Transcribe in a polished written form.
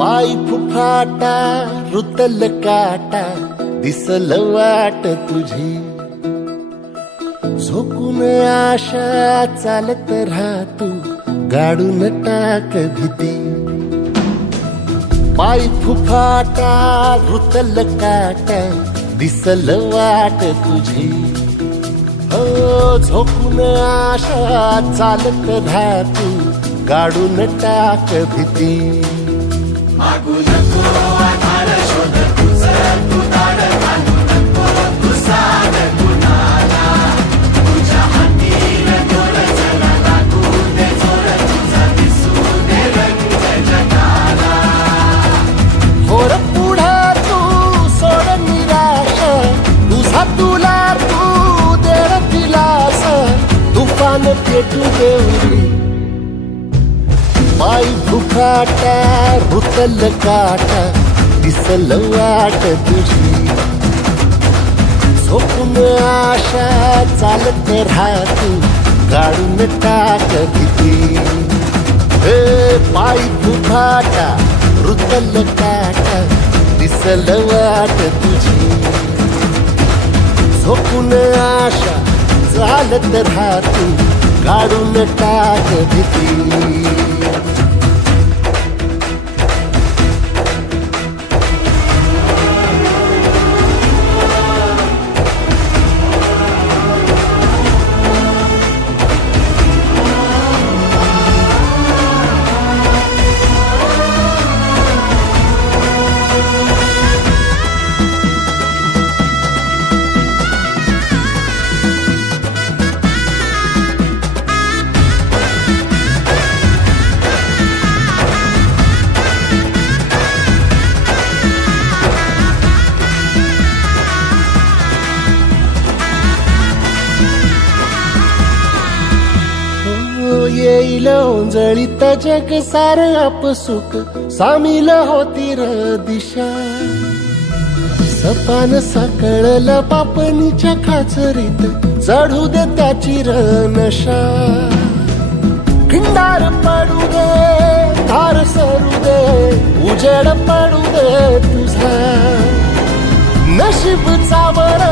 पाय फुफाटा रुतल काटा दिसल वाट तुझी झोकून आशा चालत राहतू गाडून टाक भीती पाय फुफाटा रुतल काटा दिसल वाट तुझी हो झोकून आशा चालत राहतू गाडून टाक भीती मागू नको आधार शोध तुझं तू दाड घालू नको तू साध कुणाला तुझ्या हातीन दोर जरा लागू दे जोर तुझा दिसू दे रंग जगाला होर पुढे तू सोड निराश तुझा तुला तू देर दिलास तुफान पेटू देवरी पाय फुफाटा रुतल काटा दिसल वाट तुझी झोपून आशा चालत राहतू गाडून टाक भीती हे पाय फुफाटा रुतल काटा दिसल वाट तुझी झोपून आशा चालत राहतू गाडून टाक भीती येईल ओंजळीत जग सार आपसुक सामील होती र दिशा सपान साकळल पापणीच्या खाचरीत चढू दे त्याची र नशा खिंडार पडू दे धार सरू दे उजेड पडू दे तुझा नशीब चावर